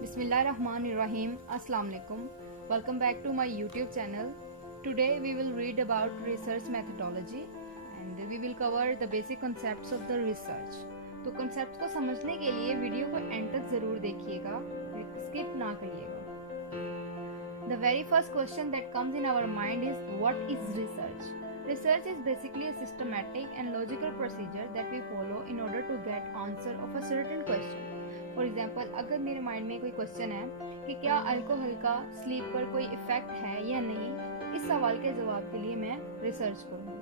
Bismillahirrahmanirrahim. Assalamu alaikum. Welcome back to my YouTube channel. Today we will read about research methodology and we will cover the basic concepts of the research. तो concepts को समझने के लिए video को and तक जरूर देखिएगा, skip ना करिएगा. The very first question that comes in our mind is what is research? Research is basically a systematic and logical procedure that we follow in order to get answer of a certain question. For example, अगर मेरे mind में कोई question है कि क्या alcohol का sleep पर कोई इफेक्ट है या नहीं, इस सवाल के जवाब के लिए मैं रिसर्च करूँगी.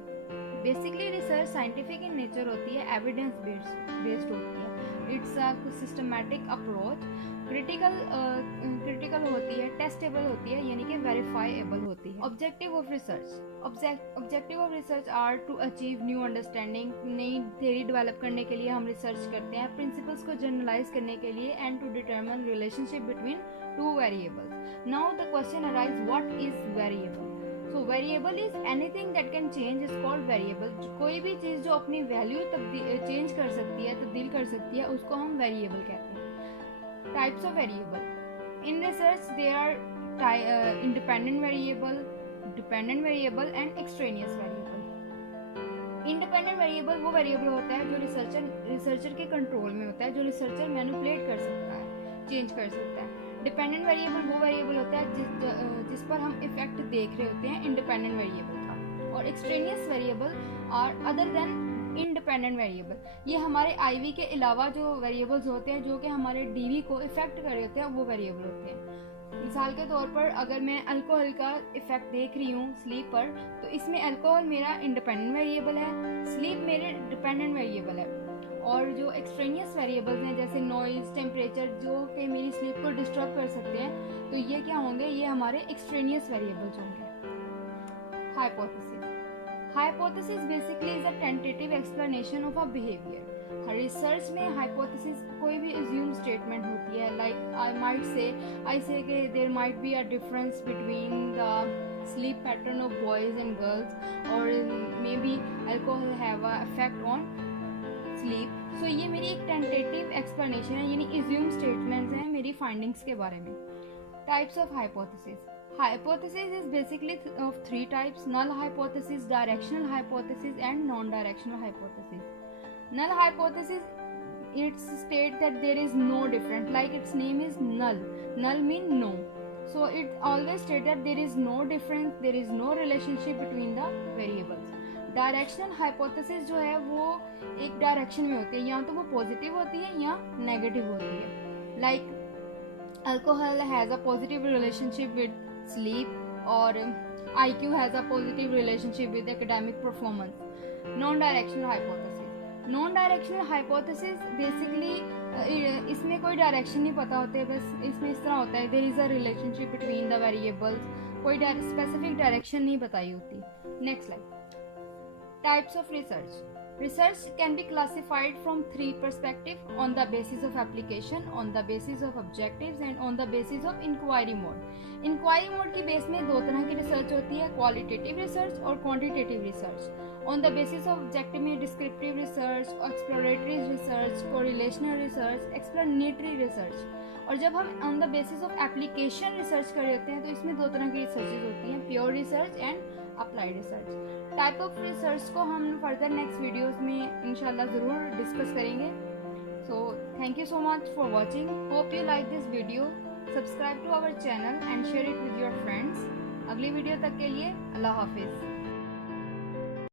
Basically research scientific in nature होती है, एविडेंस बेस्ड होती है. It's a systematic approach, critical होती है, टेस्टेबल होती है, यानी कि वेरीफाइएबल होती है. Objective of research are to achieve new understanding. नई थ्योरी डेवलप करने के लिए हम रिसर्च करते हैं, प्रिंसिपल्स को जनरलाइज करने के लिए, and to determine relationship between two variables. Now the question arise, what is variable? So variable is anything that can change, is called variable. कोई भी चीज़ जो अपनी वैल्यू चेंज कर सकती है, तब्दील कर सकती है, उसको हम वेरिएबल कहते हैं. Types of variable. In research there are independent variable, dependent variable and extraneous variable. Independent variable वो variable होता है जो रिसर्चर के कंट्रोल में होता है, जो रिसर्चर मैनिपुलेट कर सकता है, चेंज कर सकता है. डिपेंडेंट वेरिएबल वो वेरिएबल होता है जिस पर हम इफेक्ट देख रहे होते हैं इंडिपेंडेंट वेरिएबल का. और extraneous variable are other than independent variable. ये हमारे आईवी के अलावा जो वेरिएबल्स होते हैं जो कि हमारे डीवी को इफेक्ट कर रहे होते हैं, वो वेरिएबल होते हैं. मिसाल के तौर पर अगर मैं अल्कोहल का इफेक्ट देख रही हूँ स्लीप पर, तो इसमें अल्कोहल मेरा इंडिपेंडेंट वेरिएबल है, स्लीप मेरे डिपेंडेंट वेरिएबल है. और जो एक्सट्रेनियस वेरिएबल्स हैं जैसे नॉइज, टेम्परेचर, जो कि मेरी स्लीप को डिस्टर्ब कर सकते हैं, तो ये क्या होंगे? ये हमारे एक्सट्रेनियस वेरिएबल्स होंगे. Hypothesis basically is a tentative explanation of a behaviour. Research में हाइपोथेसिस कोई भी अज्यूम स्टेटमेंट होती है, लाइक आई से कि there might be a difference between the sleep pattern of boys and girls, और maybe alcohol have a effect on sleep. So ये मेरी एक टेंटेटिव एक्सप्लेनेशन है, यानी अज्यूम स्टेटमेंट्स हैं मेरी फाइंडिंग्स के बारे में. Types of hypothesis. Hypothesis is basically of three types: null hypothesis, directional hypothesis and non-directional hypothesis. Null hypothesis, it states that there is no difference, like its name is null. Null mean no. So it always states that there is no difference, there is no relationship between the variables. Directional hypothesis जो है वो एक direction में होती है, या तो वो पॉजिटिव होती है या नेगेटिव होती है. Like alcohol has a positive relationship with sleep, or IQ has a positive relationship with academic performance. Non-directional hypothesis basically इसमें कोई डायरेक्शन नहीं पता होते, बस इसमें इस तरह होता है, there is a relationship between the variables, कोई स्पेसिफिक डायरेक्शन नहीं बताई होती. Next slide. Types of research. Research can be classified from three perspectives: on the basis of application, on the basis of objectives and on the basis of inquiry mode. Inquiry mode की base में दो तरह की research होती है, qualitative research और quantitative research. On the basis of objective में descriptive research, exploratory research, correlational research, explanatory research. और जब हम on the basis of application research कर रहे होते हैं तो इसमें दो तरह की रिसर्चेज होती हैं, pure research and applied research. Type of research को हम फर्दर नेक्स्ट वीडियोस में इंशाल्लाह ज़रूर डिस्कस करेंगे. So thank you so much for watching. Hope you like this video. Subscribe to our channel and share it with your friends. अगली video तक के लिए अल्लाह हाफिज़.